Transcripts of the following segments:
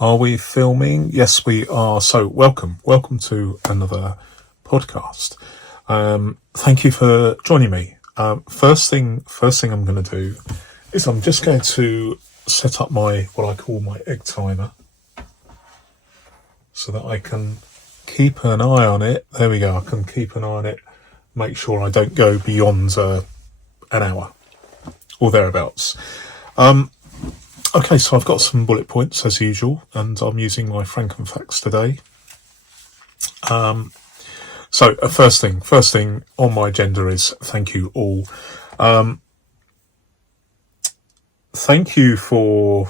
Are we filming? Yes, we are. So welcome to another podcast. Thank you for joining me. First thing I'm going to do is I'm just going to set up what I call my egg timer, so that I can keep an eye on it. There we go. I can keep an eye on it. Make sure I don't go beyond an hour or thereabouts. Okay, so I've got some bullet points as usual, and I'm using my Filofax today. So first thing on my agenda is thank you all. Thank you for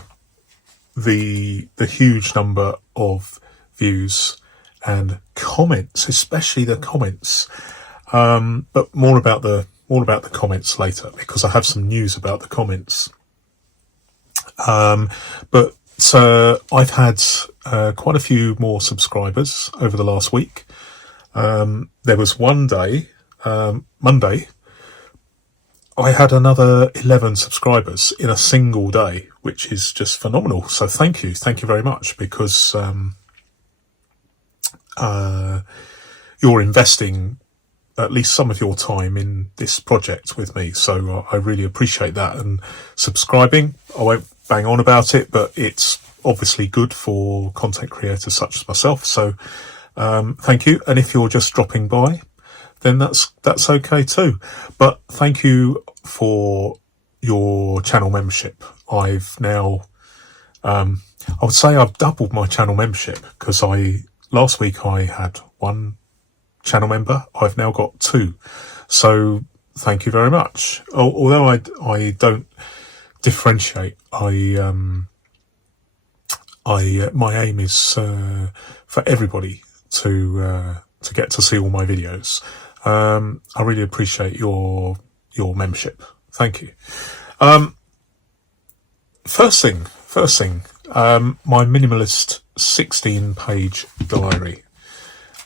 the huge number of views and comments, especially the comments. But more about the comments later, because I have some news about the comments. But I've had quite a few more subscribers over the last week. There was one day, Monday, I had another 11 subscribers in a single day, which is just phenomenal. So thank you very much, because you're investing at least some of your time in this project with me. So I really appreciate that. And subscribing, I won't bang on about it, but it's obviously good for content creators such as myself. So thank you. And if you're just dropping by, then that's okay too. But thank you for your channel membership. I've now, I would say I've doubled my channel membership, because last week I had one channel member. I've now got two. So thank you very much. Although I don't differentiate, my aim is for everybody to get to see all my videos. I really appreciate your membership. Thank you. First thing, my minimalist 16-page diary.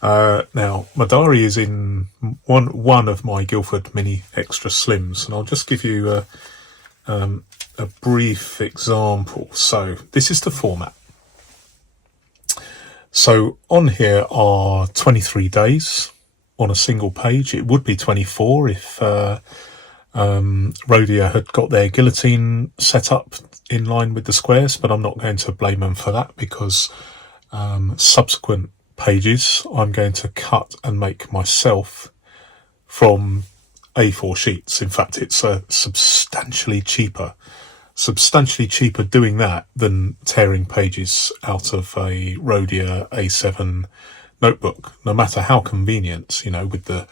Now, my diary is in one of my Guildford Mini Extra Slims, and I'll just give you a brief example. So this is the format. So on here are 23 days on a single page. It would be 24 if Rhodia had got their guillotine set up in line with the squares, but I'm not going to blame them for that, because subsequent pages I'm going to cut and make myself from A4 sheets. In fact, it's substantially cheaper doing that than tearing pages out of a Rhodia A7 notebook, no matter how convenient, with the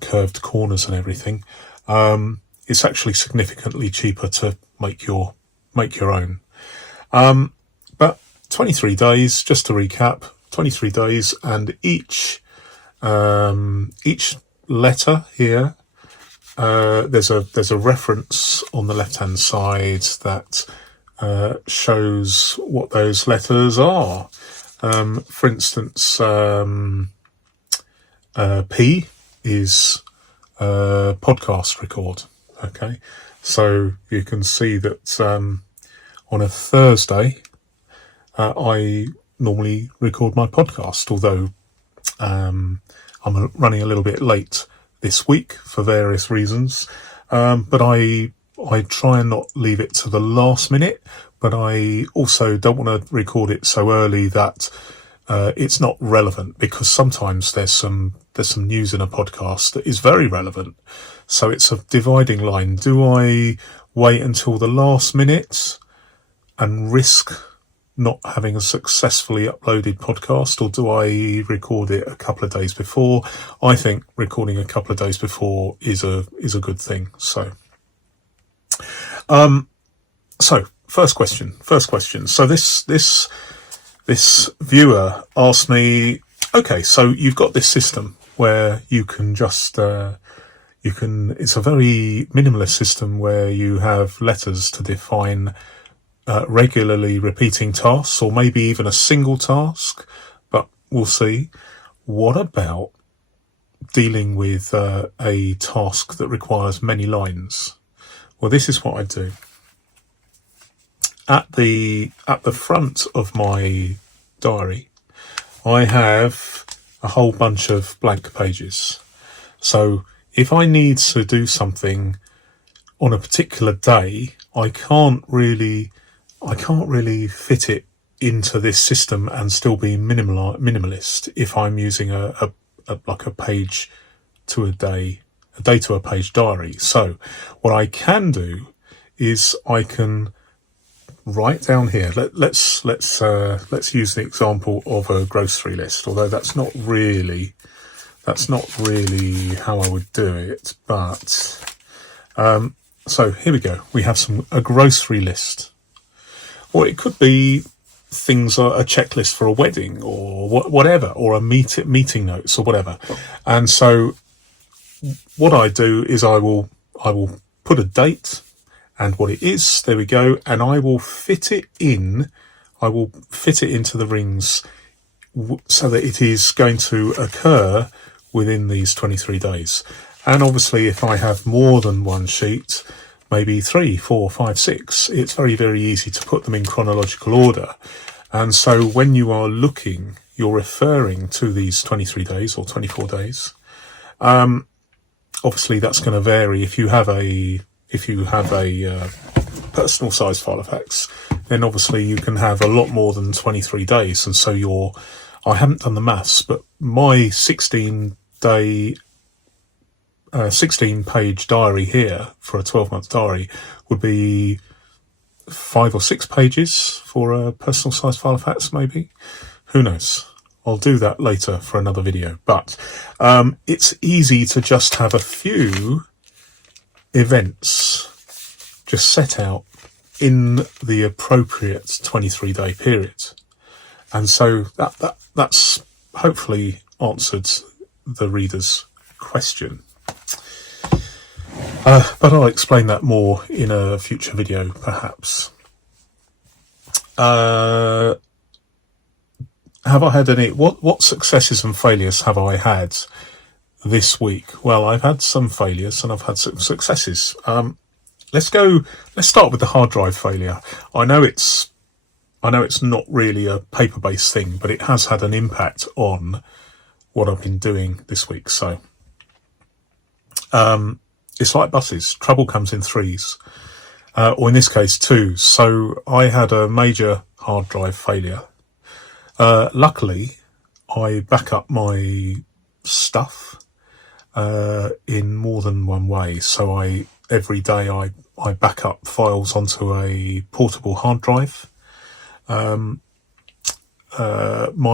curved corners and everything. It's actually significantly cheaper to make your own. But 23 days, just to recap, 23 days, and each letter here, there's a reference on the left hand side that shows what those letters are. For instance, P is podcast record. Okay, so you can see that on a Thursday I normally record my podcast, although I'm running a little bit late this week for various reasons, but I try and not leave it to the last minute, but I also don't want to record it so early that it's not relevant, because sometimes there's some news in a podcast that is very relevant. So it's a dividing line. Do I wait until the last minute and risk not having a successfully uploaded podcast, or do I record it a couple of days before? I think recording a couple of days before is a good thing. So first question. So this viewer asked me, okay, so you've got this system where you can just it's a very minimalist system where you have letters to define regularly repeating tasks, or maybe even a single task, but we'll see. What about dealing with a task that requires many lines? Well, this is what I do. at the front of my diary, I have a whole bunch of blank pages. So if I need to do something on a particular day, I can't really fit it into this system and still be minimalist if I'm using a like a page to a day to a page diary. So what I can do is I can write down here. Let's use the example of a grocery list, although that's not really how I would do it. But so here we go. We have a grocery list, or it could be things, a checklist for a wedding or whatever, or a meeting notes or whatever. And so what I do is I will put a date and what it is. There we go. And I will fit it into the rings so that it is going to occur within these 23 days. And obviously, if I have more than one sheet, maybe 3, 4, 5, 6, it's very, very easy to put them in chronological order. And so when you are looking, you're referring to these 23 days or 24 days. Obviously, that's going to vary. If you have a personal size Filofax, then obviously you can have a lot more than 23 days. And so I haven't done the maths, but my 16-page diary here for a 12-month diary would be 5 or 6 pages for a personal size Filofax, maybe. Who knows? I'll do that later for another video. But it's easy to just have a few events just set out in the appropriate 23-day period. And so that's hopefully answered the reader's question. But I'll explain that more in a future video, perhaps. Have I had what successes and failures have I had this week? Well, I've had some failures and I've had some successes. Let's start with the hard drive failure. I know it's not really a paper-based thing, but it has had an impact on what I've been doing this week. So, it's like buses. Trouble comes in threes, or in this case, twos. So I had a major hard drive failure. Luckily, I back up my stuff in more than one way. So every day I back up files onto a portable hard drive. My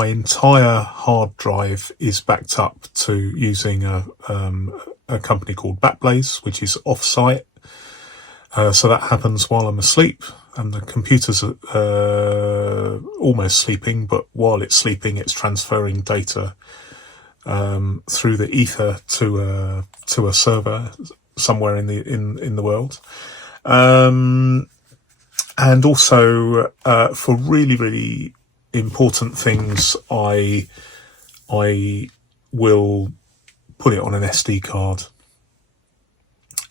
entire hard drive is backed up to using a company called Backblaze, which is off-site. So that happens while I'm asleep, and the computer's almost sleeping, but while it's sleeping, it's transferring data through the ether to a server somewhere in the world. And also for really, really important things, I will put it on an SD card.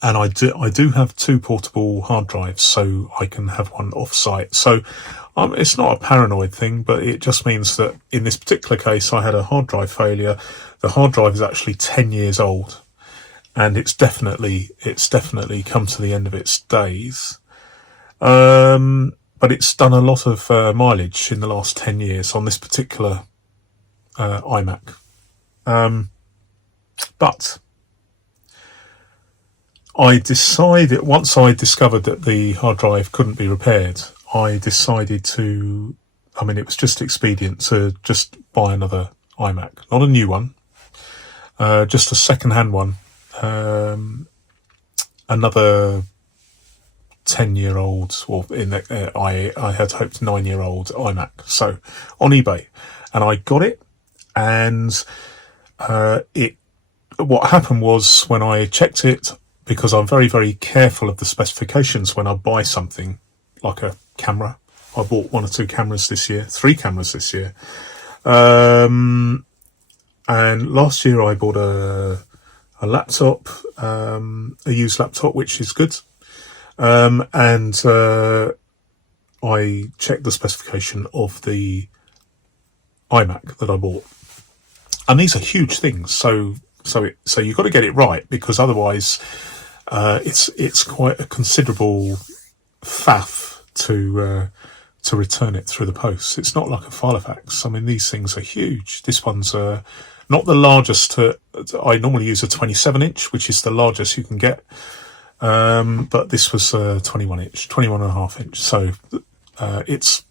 And I do have 2 portable hard drives, so I can have one off-site. So it's not a paranoid thing, but it just means that in this particular case, I had a hard drive failure. The hard drive is actually 10 years old, and it's definitely come to the end of its days. But it's done a lot of mileage in the last 10 years on this particular iMac. But I decided, once I discovered that the hard drive couldn't be repaired, I decided it was just expedient to just buy another iMac. Not a new one, just a second-hand one. Another 10-year-old, or I had hoped 9-year-old iMac. So on eBay, and I got it, and what happened was, when I checked it, because I'm very, very careful of the specifications when I buy something like a camera. I bought 1 or 2 cameras this year, 3 cameras this year. And last year I bought a laptop, a used laptop, which is good. And I I checked the specification of the iMac that I bought, and these are huge things. So you've got to get it right, because otherwise, it's quite a considerable faff to return it through the post. It's not like a Filofax. I mean, these things are huge. This one's not the largest. I normally use a 27-inch, which is the largest you can get. But this was 21-inch, 21.5-inch. So it's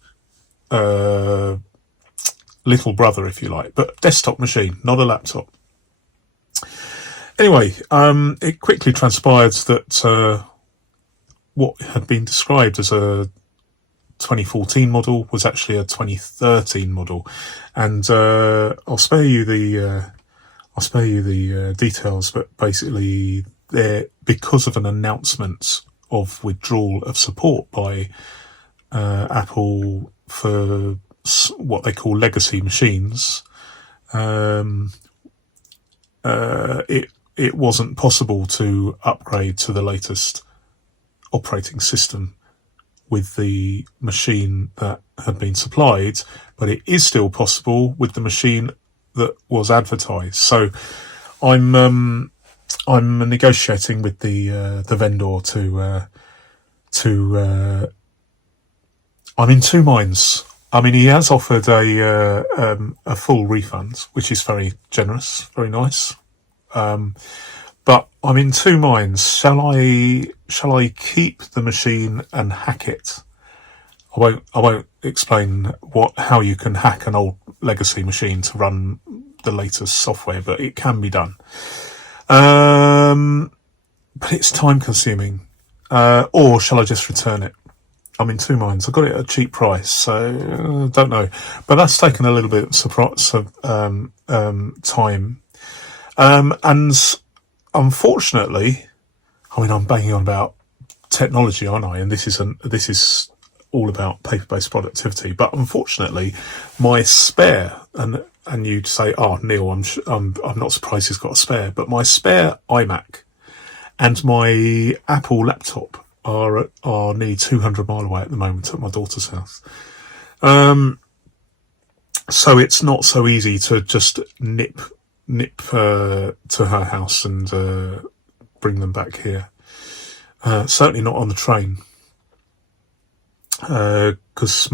little brother, if you like, but desktop machine, not a laptop. Anyway, it quickly transpired that what had been described as a 2014 model was actually a 2013 model, and I'll spare you the details, but basically, because of an announcement of withdrawal of support by Apple for what they call legacy machines, it wasn't possible to upgrade to the latest operating system with the machine that had been supplied, but it is still possible with the machine that was advertised. So I'm negotiating with the vendor to I'm in two minds. I mean, he has offered a full refund, which is very generous, very nice. But I'm in two minds. Shall I keep the machine and hack it? I won't explain how you can hack an old legacy machine to run the latest software, but it can be done. But it's time consuming. Or shall I just return it? I'm in two minds. I got it at a cheap price, so don't know. But that's taken a little bit of time. And unfortunately, I mean, I'm banging on about technology, aren't I? And this is all about paper-based productivity. But unfortunately, my spare, and you'd say, "Oh, Neil, I'm not surprised he's got a spare." But my spare iMac and my Apple laptop are nearly 200 mile away at the moment at my daughter's house. So it's not so easy to just nip to her house and bring them back here. Certainly not on the train, because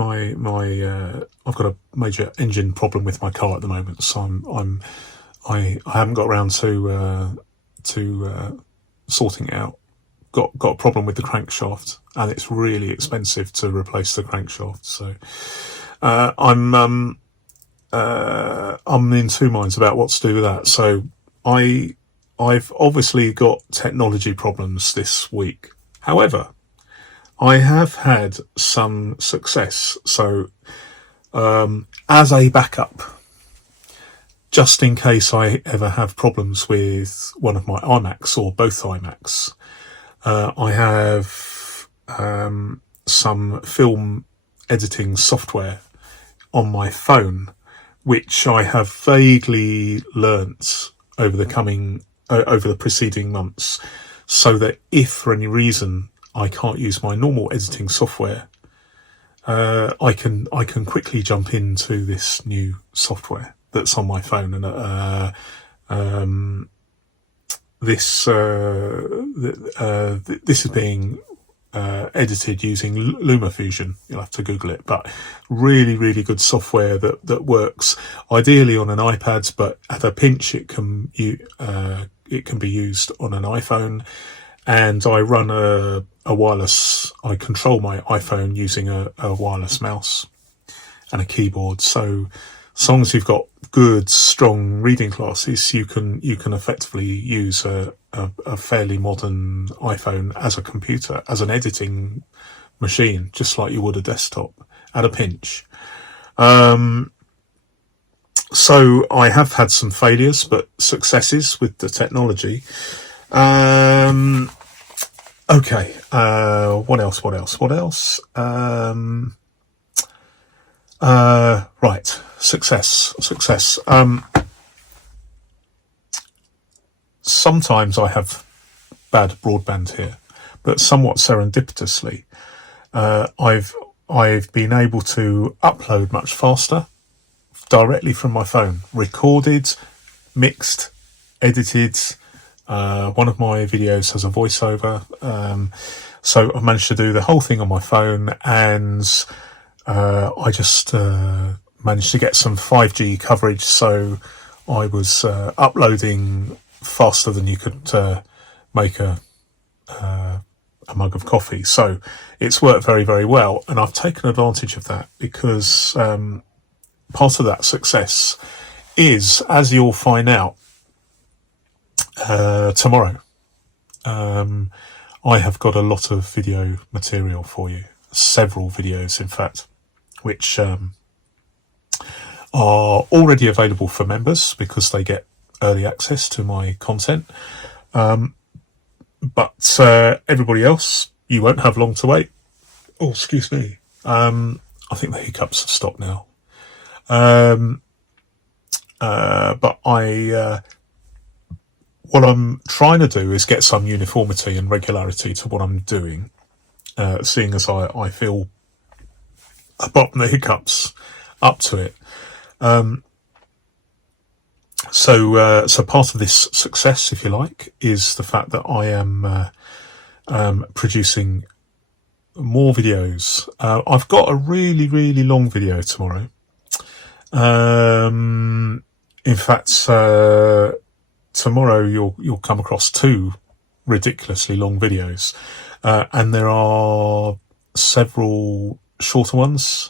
I've got a major engine problem with my car at the moment. So I haven't got around to sorting it out. Got a problem with the crankshaft, and it's really expensive to replace the crankshaft. So I'm in two minds about what to do with that. So I've obviously got technology problems this week. However, I have had some success. So as a backup, just in case I ever have problems with one of my iMacs or both iMacs, I have some film editing software on my phone, which I have vaguely learnt over the preceding months, so that if for any reason I can't use my normal editing software, I can quickly jump into this new software that's on my phone, and this is being edited using LumaFusion. You'll have to Google it, but really, really good software that works ideally on an iPad, but at a pinch it can be used on an iPhone. And I run I control my iPhone using a wireless mouse and a keyboard. So as long as you've got good, strong reading glasses, you can effectively use a fairly modern iPhone as a computer, as an editing machine, just like you would a desktop at a pinch. So I have had some failures, but successes with the technology. Okay. What else? Right. Success. Sometimes I have bad broadband here, but somewhat serendipitously, I've I've been able to upload much faster directly from my phone, recorded, mixed, edited. One of my videos has a voiceover, so I've managed to do the whole thing on my phone, and I just managed to get some 5G coverage, so I was uploading faster than you could make a mug of coffee. So it's worked very, very well, and I've taken advantage of that because part of that success is, as you'll find out tomorrow, I have got a lot of video material for you, several videos in fact, which are already available for members because they get early access to my content. But everybody else, you won't have long to wait. Oh, excuse me. I think the hiccups have stopped now. But what I'm trying to do is get some uniformity and regularity to what I'm doing, seeing as I feel apart from the hiccups up to it. So part of this success, if you like, is the fact that I am producing more videos. I've got a really, really long video tomorrow. In fact, tomorrow you'll come across two ridiculously long videos, and there are several shorter ones.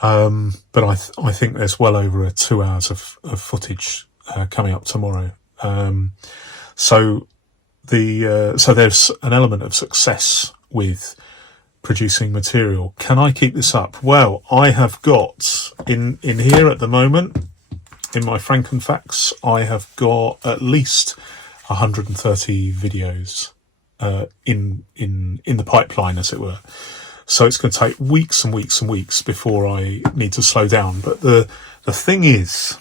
But I think there's well over 2 hours of footage coming up tomorrow. So there's an element of success with producing material. Can I keep this up? Well, I have got in here at the moment, in my Frankenfax, I have got at least 130 videos in the pipeline, as it were. So it's going to take weeks and weeks and weeks before I need to slow down. But the thing is,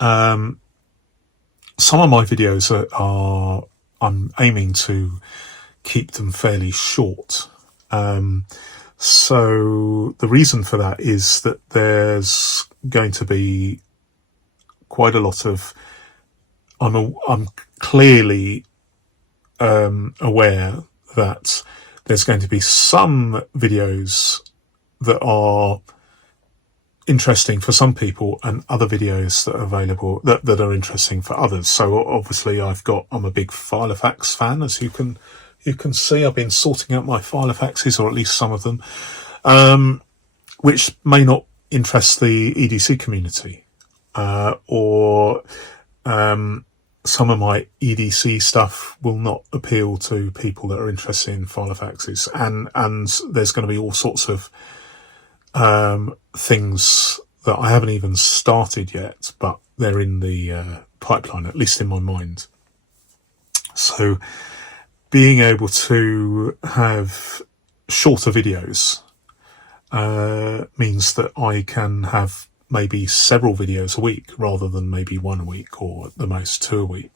some of my videos I'm aiming to keep them fairly short. So the reason for that is that there's going to be quite a lot of, I'm clearly aware that there's going to be some videos that are interesting for some people and other videos that are available that are interesting for others. So obviously I'm a big Filofax fan, as you can see. I've been sorting out my Filofaxes, or at least some of them, which may not interest the EDC community, or some of my EDC stuff will not appeal to people that are interested in Filofaxes, and there's going to be all sorts of things that I haven't even started yet, but they're in the pipeline, at least in my mind. So being able to have shorter videos means that I can have maybe several videos a week rather than maybe one a week, or at the most 2 a week.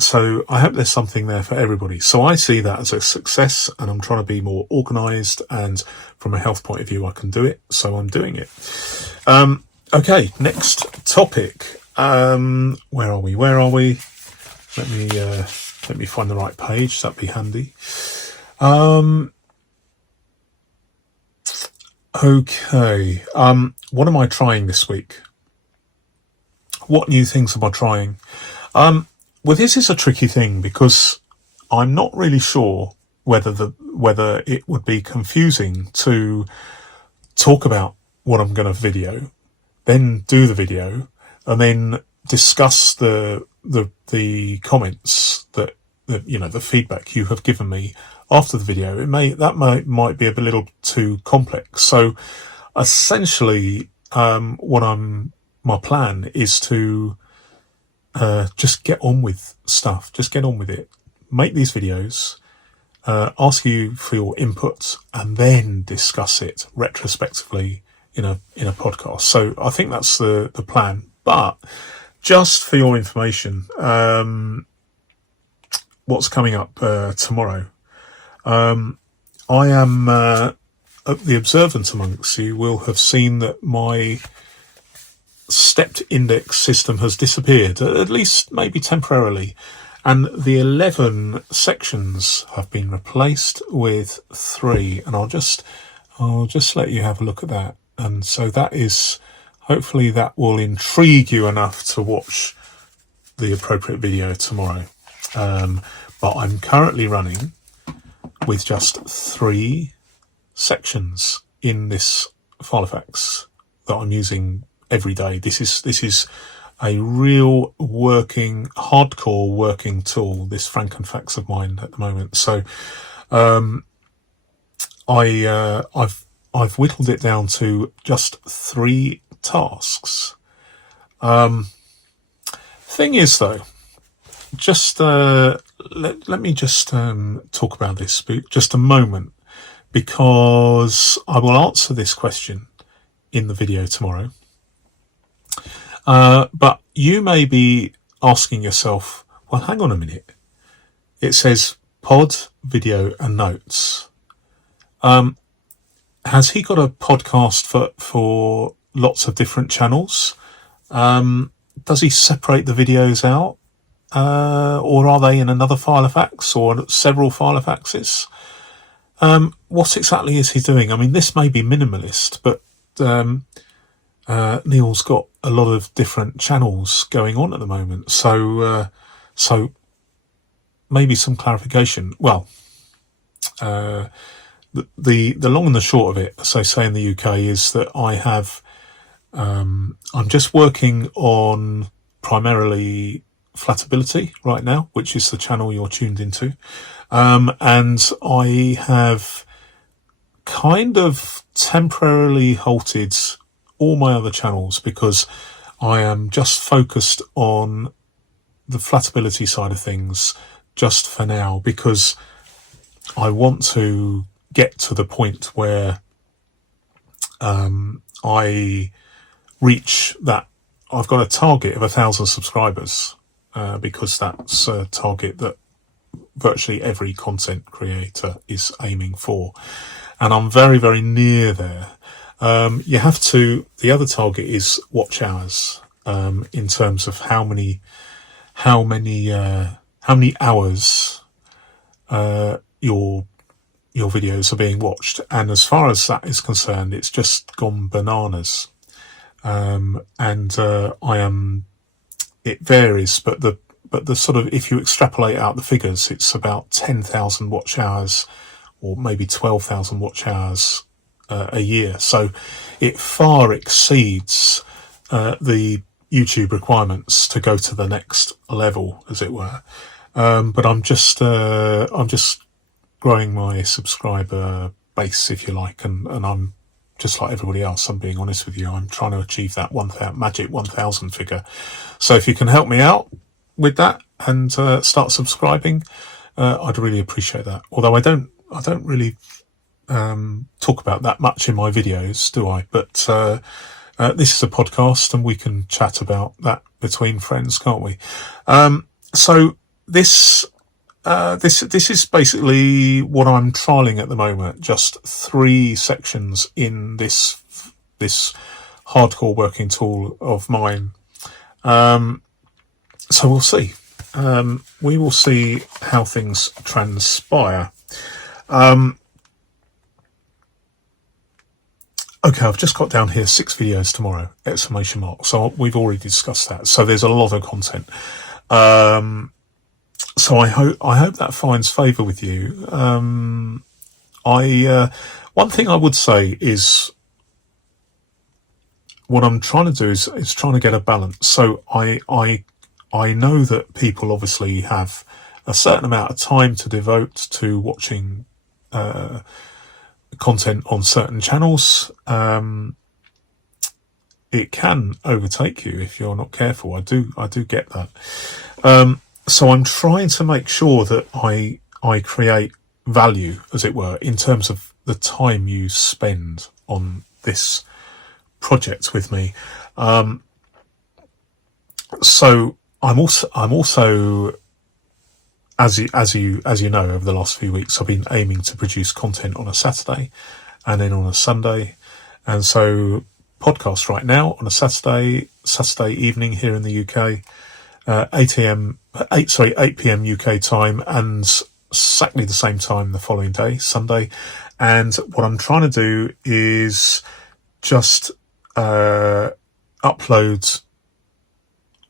So I hope there's something there for everybody. So I see that as a success, and I'm trying to be more organised, and from a health point of view I can do it, so I'm doing it. Okay, next topic. Where are we? Let me find the right page, that'd be handy. Okay, what am I trying this week? What new things am I trying? Well, this is a tricky thing because I'm not really sure whether it would be confusing to talk about what I'm going to video, then do the video, and then discuss the comments that the feedback you have given me after the video. Might be a little too complex. So essentially, my plan is to just get on with stuff. Just get on with it. Make these videos, ask you for your input, and then discuss it retrospectively in a podcast. So I think that's the plan. But just for your information, what's coming up tomorrow? I am the observant amongst you will have seen that my stepped index system has disappeared, at least maybe temporarily, and the 11 sections have been replaced with 3, and I'll just let you have a look at that. And so that is, hopefully that will intrigue you enough to watch the appropriate video tomorrow. But I'm currently running with just 3 sections in this Filofax that I'm using every day. This is a real working, hardcore working tool, this Frankenfax of mine at the moment. So I've whittled it down to just 3 tasks. Thing is though, just let me just talk about this for just a moment, because I will answer this question in the video tomorrow. But you may be asking yourself, well, hang on a minute. It says pod, video and notes. Has he got a podcast for lots of different channels? Does he separate the videos out? Or are they in another Filofax or several Filofaxes? What exactly is he doing? I mean, this may be minimalist, but Neil's got a lot of different channels going on at the moment. So maybe some clarification. Well, the long and the short of it, as I say in the UK, is that I have, I'm just working on primarily Flatability right now, which is the channel you're tuned into. And I have kind of temporarily halted all my other channels because I am just focused on the Flatability side of things just for now, because I want to get to the point where I reach that. I've got a target of 1,000 subscribers, because that's a target that virtually every content creator is aiming for, and I'm very, very near there. You have to, the other target is watch hours, in terms of how many hours your videos are being watched. And as far as that is concerned, it's just gone bananas. It varies, but the sort of, if you extrapolate out the figures, it's about 10,000 watch hours or maybe 12,000 watch hours a year. So it far exceeds the YouTube requirements to go to the next level, as it were. But I'm just growing my subscriber base, if you like, and I'm just like everybody else. I'm being honest with you. I'm trying to achieve that magic 1,000 figure. So if you can help me out with that and start subscribing, I'd really appreciate that. Although I don't really talk about that much in my videos, do I? But this is a podcast and we can chat about that between friends, can't we? So this is basically what I'm trialing at the moment, just 3 sections in this hardcore working tool of mine. So we'll see. We will see how things transpire. Okay, I've just got down here 6 videos tomorrow, ! So we've already discussed that. So there's a lot of content. So I hope that finds favour with you. One thing I would say is, what I'm trying to do is trying to get a balance. So I know that people obviously have a certain amount of time to devote to watching content on certain channels. It can overtake you if you're not careful. I do get that. So I'm trying to make sure that I create value, as it were, in terms of the time you spend on this project with me. So I'm also, as you know, over the last few weeks, I've been aiming to produce content on a Saturday, and then on a Sunday. And so podcast right now on a Saturday evening here in the UK, 8 p.m. UK time, and exactly the same time the following day, Sunday. And what I'm trying to do is just upload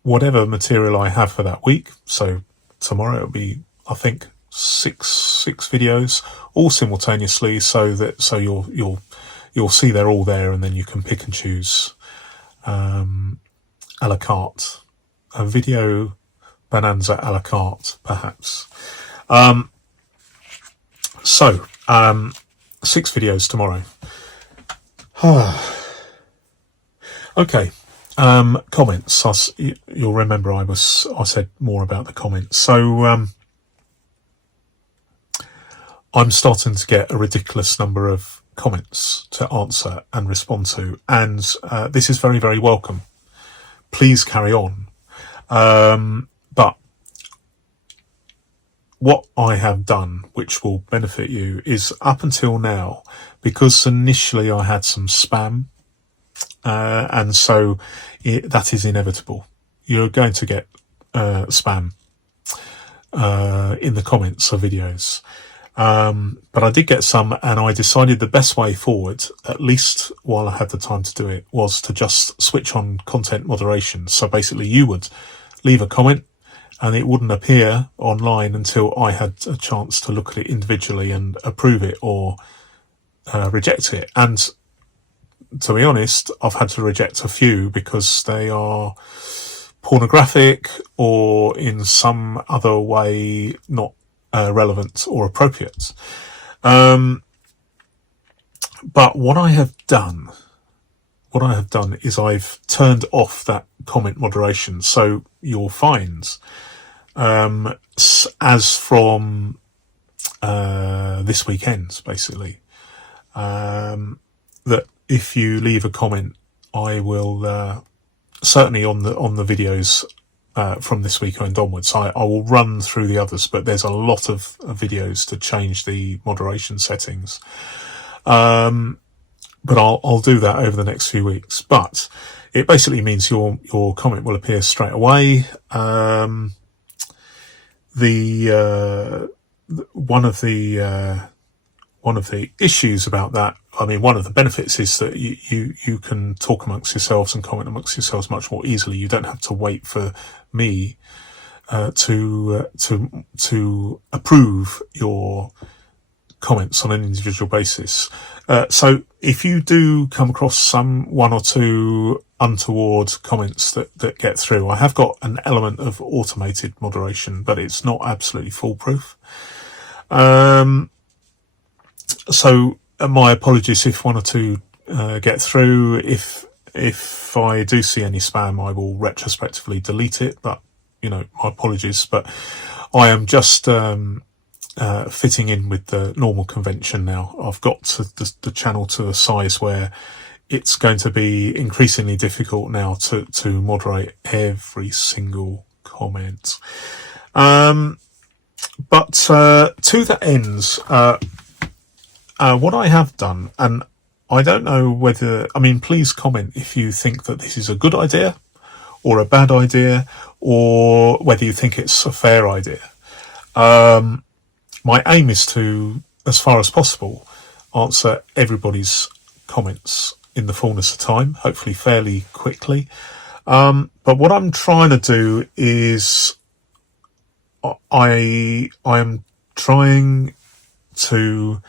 whatever material I have for that week. So tomorrow it'll be, I think, six videos, all simultaneously, so you'll see they're all there, and then you can pick and choose a la carte, a video bonanza a la carte, perhaps. So 6 videos tomorrow. Okay. Comments. You'll remember I said more about the comments. So I'm starting to get a ridiculous number of comments to answer and respond to, and this is very, very welcome. Please carry on. But what I have done, which will benefit you, is up until now, because initially I had some spam, and so that is inevitable. You're going to get spam in the comments of videos. But I did get some, and I decided the best way forward, at least while I had the time to do it, was to just switch on content moderation. So basically you would leave a comment and it wouldn't appear online until I had a chance to look at it individually and approve it or reject it. And to be honest, I've had to reject a few because they are pornographic or in some other way not relevant or appropriate. But what I have done is I've turned off that comment moderation. So you'll find, as from this weekend, basically, that if you leave a comment, I will certainly on the videos from this weekend onwards. I will run through the others, but there's a lot of videos to change the moderation settings. But I'll do that over the next few weeks. But it basically means your comment will appear straight away. One of the issues about that, I mean, one of the benefits is that you can talk amongst yourselves and comment amongst yourselves much more easily. You don't have to wait for me to approve your comments on an individual basis. So if you do come across one or two untoward comments that get through, I have got an element of automated moderation, but it's not absolutely foolproof. So my apologies if one or two get through. If I do see any spam, I will retrospectively delete it, but my apologies. But I am just fitting in with the normal convention now. I've got the channel to a size where it's going to be increasingly difficult now to moderate every single comment. But to that ends, what I have done, and I don't know whether, please comment if you think that this is a good idea or a bad idea, or whether you think it's a fair idea. My aim is to, as far as possible, answer everybody's comments in the fullness of time, hopefully fairly quickly. But what I'm trying to do is I am trying to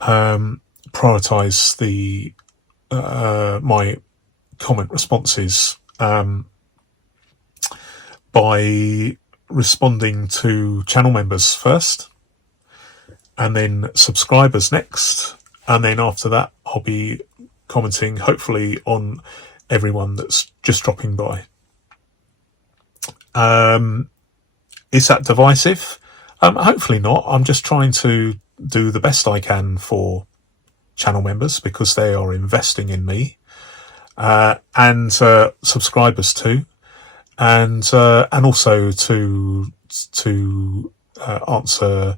prioritize my comment responses by responding to channel members first, and then subscribers next, and then after that I'll be commenting hopefully on everyone that's just dropping by. Is that divisive? Hopefully not. I'm just trying to do the best I can for channel members because they are investing in me, and subscribers too, and also to answer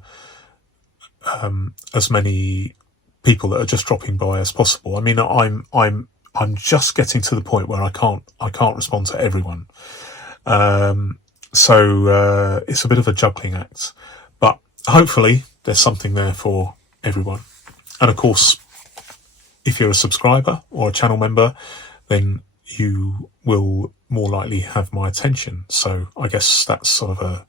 as many people that are just dropping by as possible. I mean, I'm just getting to the point where I can't respond to everyone. So it's a bit of a juggling act, but hopefully there's something there for everyone. And of course, if you're a subscriber or a channel member, then you will more likely have my attention. So I guess that's sort of a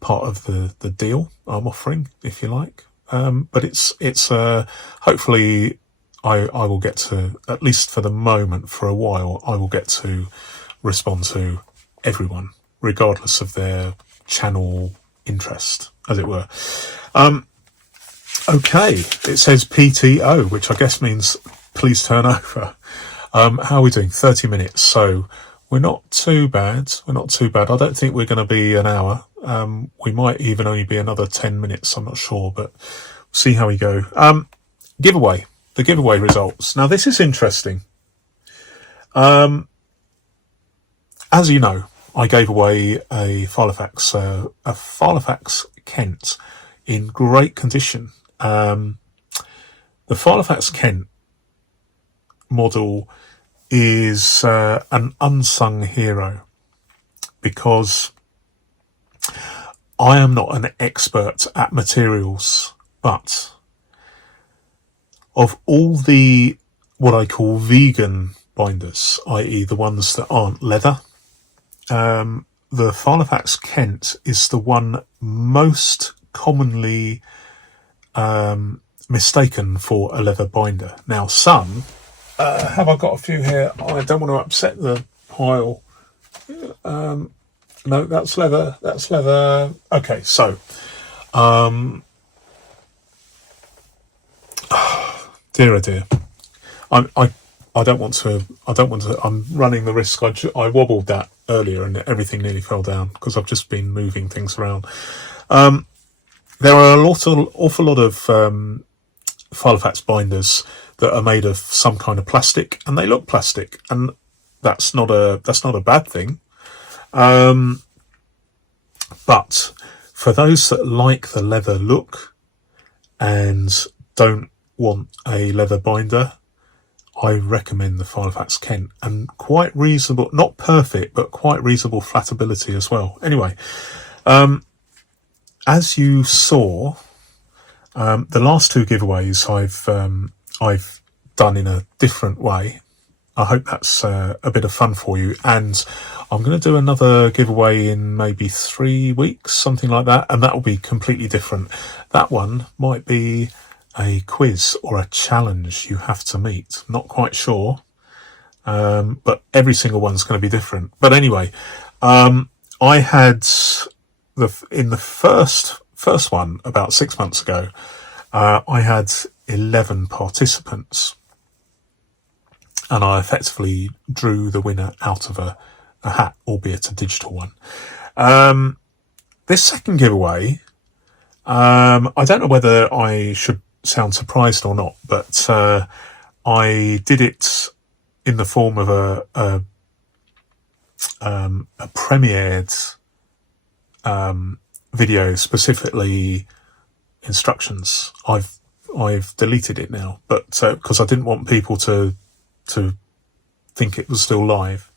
part of the deal I'm offering, if you like. But it's hopefully I will get to, at least for the moment, for a while, I will get to respond to everyone, regardless of their channel interest, as it were. Okay, it says PTO, which I guess means please turn over. How are we doing? 30 minutes. So we're not too bad. I don't think we're going to be an hour. We might even only be another 10 minutes. I'm not sure, but we'll see how we go. Giveaway. The giveaway results. Now, this is interesting. As you know, I gave away a Filofax Kent in great condition. The Filofax Kent model is an unsung hero because I am not an expert at materials, but of all the what I call vegan binders, i.e. the ones that aren't leather, the Filofax Kent is the one most commonly mistaken for a leather binder. Now, some have I got a few here? I don't want to upset the pile. No, that's leather. Okay, so dear oh dear, I don't want to. I'm running the risk. I wobbled that earlier and everything nearly fell down because I've just been moving things around. There are awful lot of Filofax binders that are made of some kind of plastic, and they look plastic, and that's not a bad thing. But for those that like the leather look and don't want a leather binder, I recommend the Filofax Kent, and quite reasonable, not perfect, but quite reasonable flatability as well. Anyway, as you saw, the last two giveaways I've done in a different way. I hope that's a bit of fun for you, and I'm going to do another giveaway in maybe 3 weeks, something like that, and that will be completely different. That one might be a quiz or a challenge you have to meet. Not quite sure, but every single one's going to be different. But anyway, I had in the first one about 6 months ago, I had 11 participants, and I effectively drew the winner out of a hat, albeit a digital one. This second giveaway, I don't know whether I should sound surprised or not, but I did it in the form of a premiered video, specifically instructions. I've deleted it now, but because I didn't want people to think it was still live.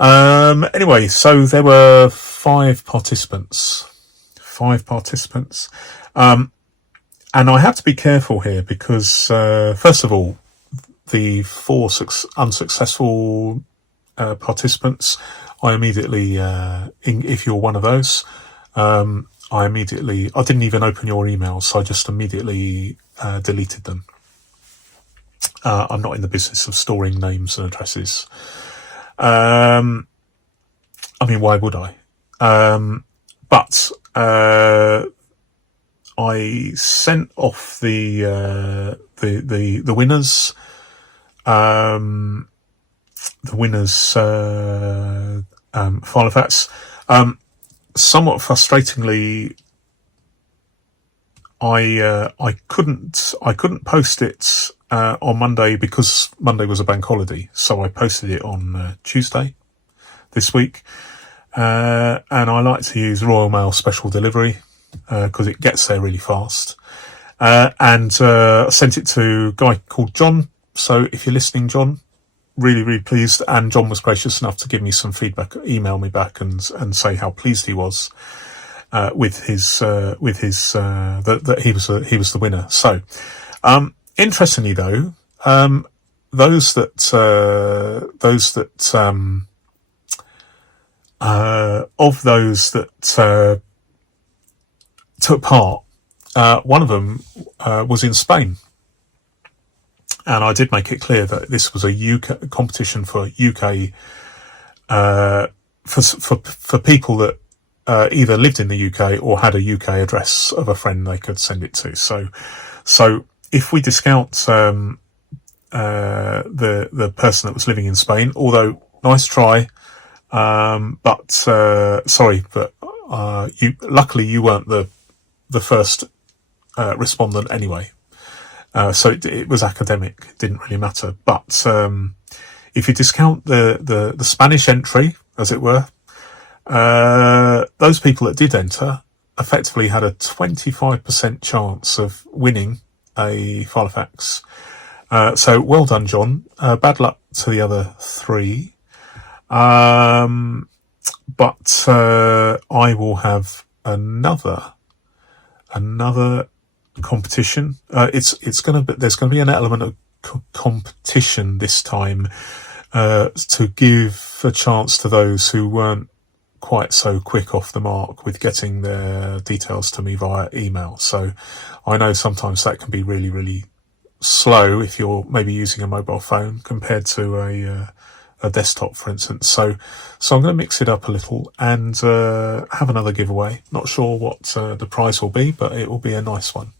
Anyway, so there were five participants, and I have to be careful here because first of all, the four unsuccessful participants, I immediately, if you're one of those, I didn't even open your emails, so I just immediately deleted them. I'm not in the business of storing names and addresses. I mean, why would I? But I sent off the winners. The winners, Filofax. Somewhat frustratingly, I couldn't post it on Monday because Monday was a bank holiday, so I posted it on Tuesday this week, and I like to use Royal Mail special delivery because it gets there really fast. and sent it to a guy called John. So if you're listening, John, really, really pleased. And John was gracious enough to give me some feedback, email me back and say how pleased he was that he was the winner. So, interestingly though, those that took part, one of them was in Spain. And I did make it clear that this was a UK competition for UK for people that either lived in the UK or had a UK address of a friend they could send it to. So if we discount the person that was living in Spain, although nice try, but sorry, but luckily you weren't the first respondent anyway. So it was academic, it didn't really matter. But if you discount the Spanish entry, as it were, those people that did enter effectively had a 25% chance of winning a Filofax. So well done, John. Bad luck to the other three. But I will have another competition. There's going to be an element of competition this time, to give a chance to those who weren't quite so quick off the mark with getting their details to me via email. So I know sometimes that can be really, really slow if you're maybe using a mobile phone compared to a desktop, for instance. So I'm going to mix it up a little and have another giveaway. Not sure what the prize will be, but it will be a nice one.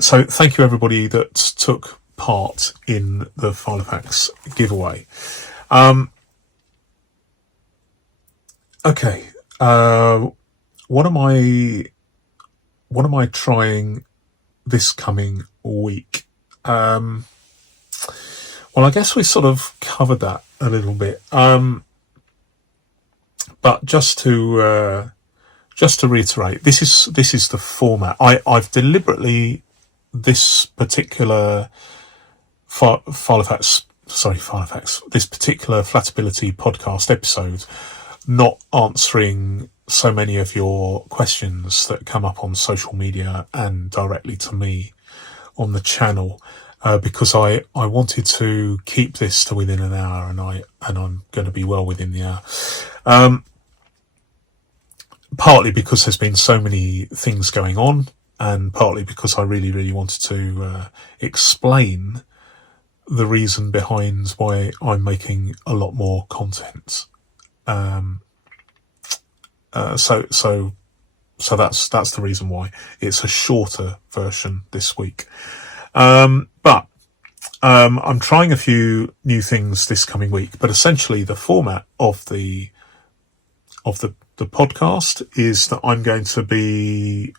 So thank you everybody that took part in the Filofax giveaway. Okay. What am I trying this coming week? Well, I guess we sort of covered that a little bit. But just to reiterate, this is the format. I've deliberately, this particular Filofax, this particular Flatability Podcast episode, not answering so many of your questions that come up on social media and directly to me on the channel, because I wanted to keep this to within an hour, and I'm going to be well within the hour. Partly because there's been so many things going on, and partly because I really, really wanted to explain the reason behind why I'm making a lot more content. So that's the reason why it's a shorter version this week. But I'm trying a few new things this coming week, but essentially the format of the podcast is that I'm going to be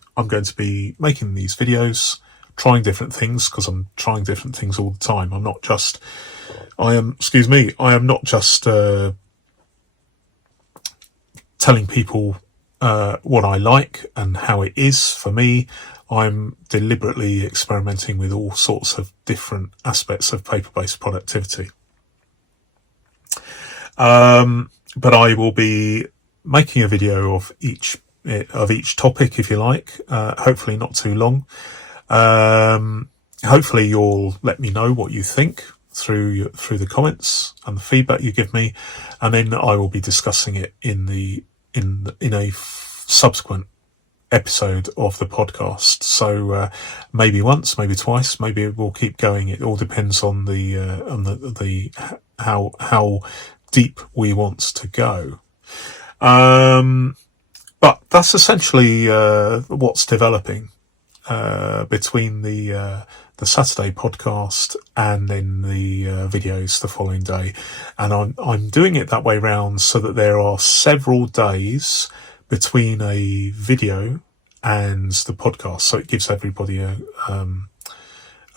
making these videos, trying different things, because I'm trying different things all the time. I am not just telling people what I like and how it is for me. I'm deliberately experimenting with all sorts of different aspects of paper-based productivity. But I will be making a video of each topic, if you like. Hopefully not too long. Hopefully you'll let me know what you think through the comments and the feedback you give me, and then I will be discussing it in a subsequent episode of the podcast. So maybe once, maybe twice, maybe we'll keep going. It all depends on the how deep we want to go. But that's essentially what's developing between the Saturday podcast and then the videos the following day. And I'm doing it that way round so that there are several days between a video and the podcast, so it gives everybody an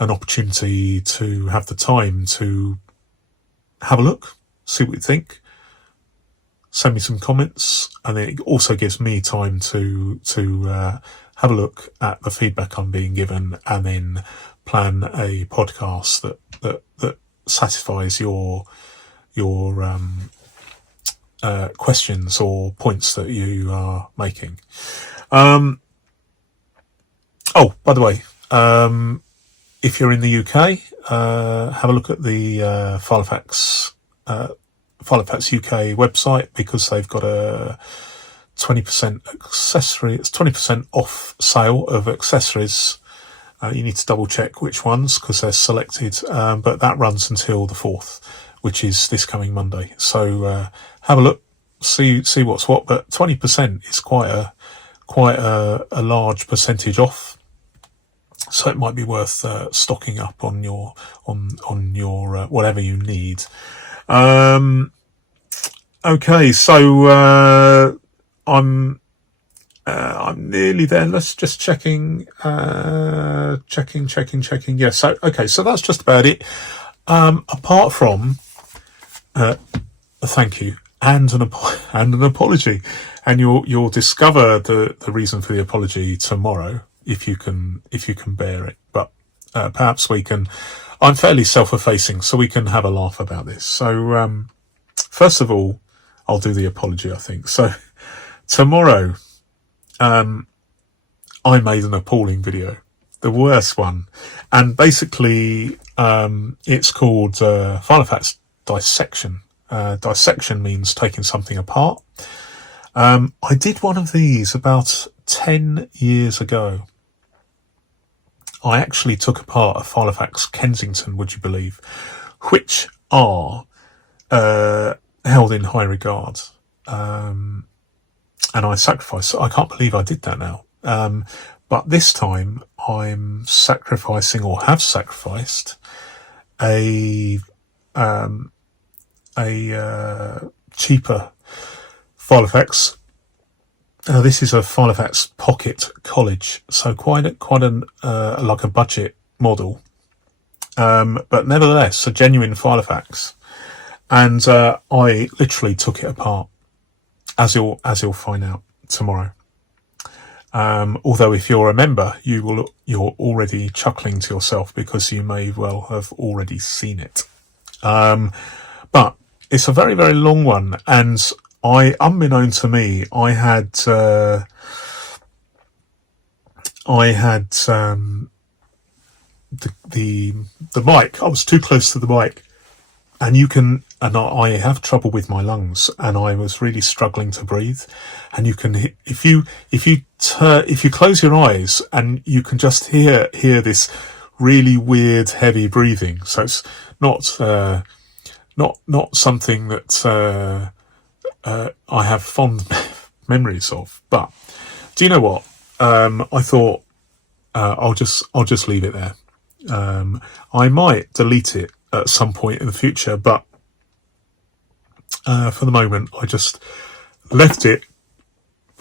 opportunity to have the time to have a look, see what you think, send me some comments, and then it also gives me time to have a look at the feedback I'm being given, and then plan a podcast that satisfies your questions or points that you are making. Oh, by the way, if you're in the UK, have a look at the Filofax UK website, because they've got a 20% accessory. It's 20% off sale of accessories. You need to double check which ones, because they're selected, but that runs until the 4th, which is this coming Monday. So have a look, see what's what. But 20% is quite a large percentage off. So it might be worth stocking up on your whatever you need. Okay, so I'm nearly there. Let's just checking. Yeah. So okay, so that's just about it. Apart from a thank you and an apology, and you'll discover the reason for the apology tomorrow, if you can bear it. But perhaps we can. I'm fairly self-effacing, so we can have a laugh about this. So first of all, I'll do the apology, I think. So tomorrow, I made an appalling video, the worst one, and basically it's called Filofax dissection. Dissection means taking something apart. I did one of these about 10 years ago. I actually took apart a Filofax Kensington, would you believe, which are held in high regard. And I sacrificed. I can't believe I did that now. But this time I'm sacrificing, or have sacrificed, a cheaper Filofax. This is a Filofax Pocket College, so quite an like a budget model, but nevertheless a genuine Filofax. And I literally took it apart, as you'll find out tomorrow. Although if you're a member, you're already chuckling to yourself, because you may well have already seen it. But it's a very, very long one, and unbeknown to me, I had the mic. I was too close to the mic, and I have trouble with my lungs, and I was really struggling to breathe. And you can, if you close your eyes, and you can just hear this really weird, heavy breathing. So it's not something that I have fond memories of. But do you know what? I thought I'll just leave it there. I might delete it at some point in the future, but for the moment I just left it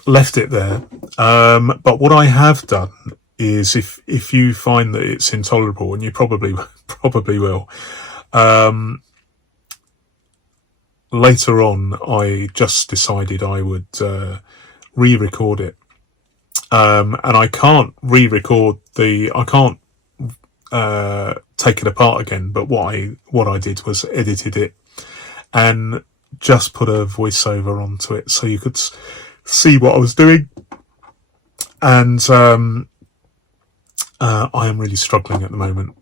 there. But what I have done is, if you find that it's intolerable, and you probably will, later on I just decided I would re-record it, and I can't re-record I can't take it apart again. But what I did was edited it and just put a voiceover onto it, so you could see what I was doing. And I am really struggling at the moment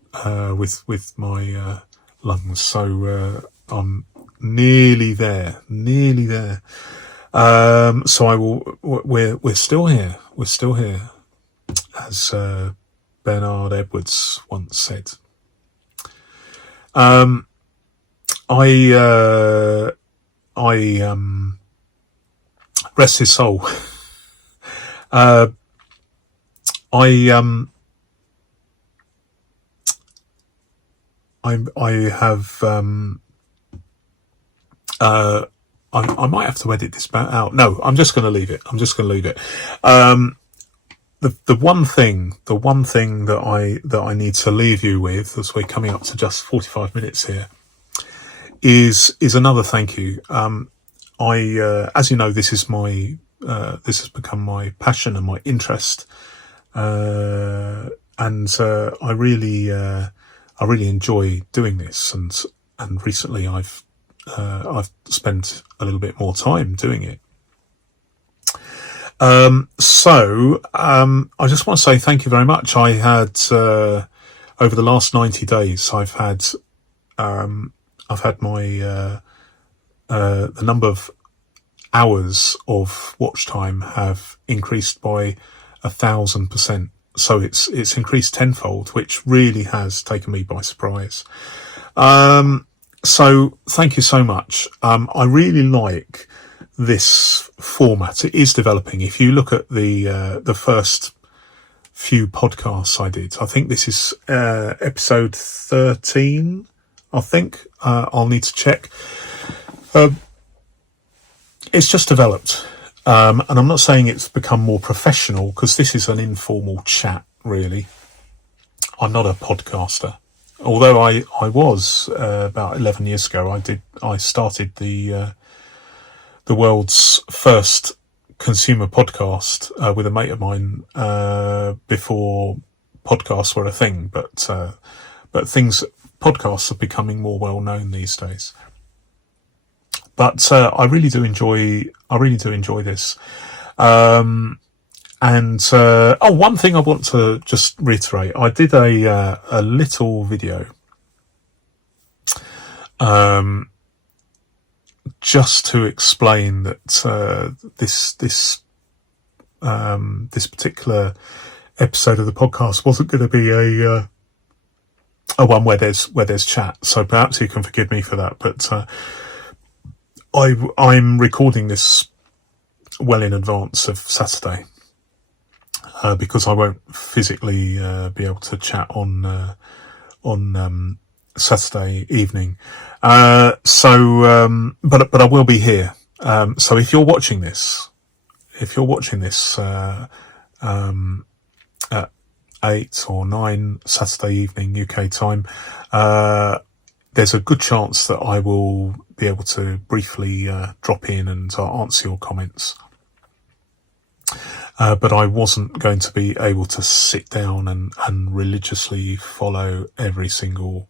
with my lungs, so I'm nearly there. So I will. We're still here. We're still here, as Bernard Edwards once said. I rest his soul. I have I might have to edit this out. No, I'm just going to leave it. The one thing that I need to leave you with, as we're coming up to just 45 minutes here, is another thank you. As you know, this has become my passion and my interest, and I really enjoy doing this. And recently I've spent a little bit more time doing it. So I just want to say thank you very much. I had over the last 90 days, I've had my the number of hours of watch time have increased by 1,000%. So it's increased tenfold, which really has taken me by surprise. So thank you so much. I really like this format. It is developing. If you look at the first few podcasts I did, I think this is episode 13. I think I'll need to check. It's just developed, and I'm not saying it's become more professional, because this is an informal chat. Really, I'm not a podcaster. Although I was about 11 years ago, I started the world's first consumer podcast with a mate of mine before podcasts were a thing. But podcasts are becoming more well known these days. But I really do enjoy this. One thing I want to just reiterate: I did a little video, just to explain that this particular episode of the podcast wasn't going to be a one where there's chat. So perhaps you can forgive me for that. But I'm recording this well in advance of Saturday. Because I won't physically be able to chat on Saturday evening. But I will be here. So if you're watching this at 8 or 9 Saturday evening UK time, there's a good chance that I will be able to briefly drop in and answer your comments. But I wasn't going to be able to sit down and religiously follow every single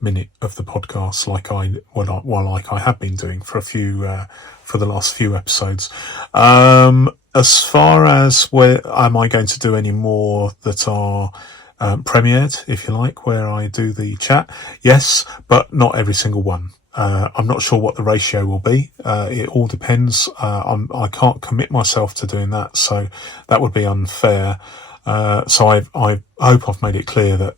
minute of the podcast like I have been doing for the last few episodes. As far as where am I going to do any more that are premiered, if you like, where I do the chat? Yes, but not every single one. I'm not sure what the ratio will be. It all depends. I can't commit myself to doing that, so that would be unfair. So I hope I've made it clear that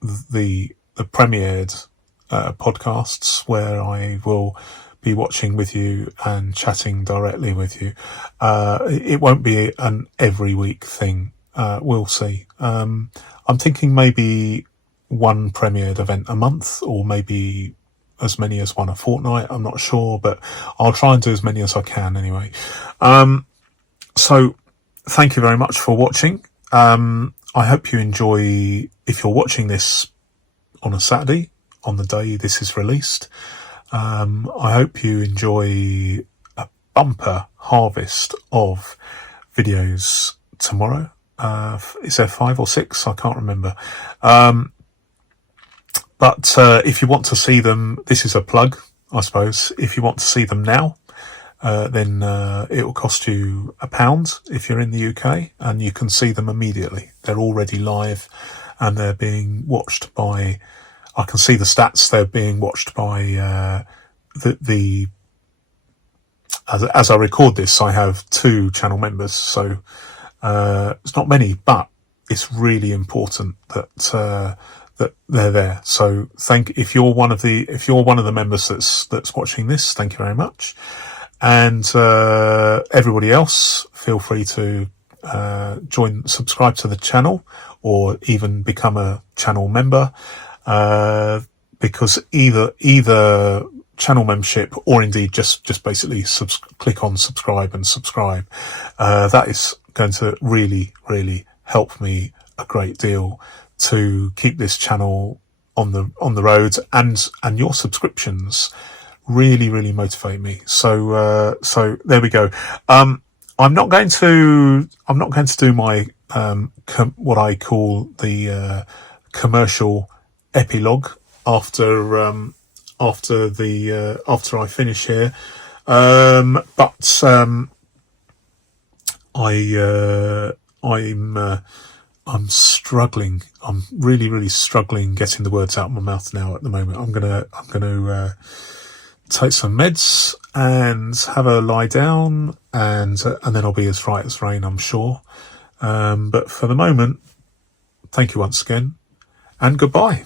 the premiered podcasts, where I will be watching with you and chatting directly with you, it won't be an every week thing. We'll see. I'm thinking maybe one premiered event a month, or maybe as many as one a fortnight. I'm not sure, but I'll try and do as many as I can anyway. So thank you very much for watching. I hope you enjoy, if you're watching this on a Saturday, on the day this is released. I hope you enjoy a bumper harvest of videos tomorrow. Is there 5 or 6? I can't remember. But if you want to see them, this is a plug, I suppose. If you want to see them now, then it will cost you £1 if you're in the UK, and you can see them immediately. They're already live, and they're being watched by, I can see the stats, they're being watched by as I record this, I have 2 channel members, so it's not many, but it's really important that they're there. So if you're one of the members that's watching this, thank you very much. And everybody else, feel free to subscribe to the channel, or even become a channel member, because either channel membership, or indeed just basically click on subscribe and subscribe. That is going to really, really help me a great deal to keep this channel on the road, and your subscriptions really, really motivate me. So there we go. I'm not going to do my what I call the commercial epilogue after I finish here. But I'm struggling. I'm really struggling getting the words out of my mouth now at the moment. I'm gonna take some meds and have a lie down, and then I'll be as right as rain, I'm sure. But for the moment, thank you once again, and goodbye.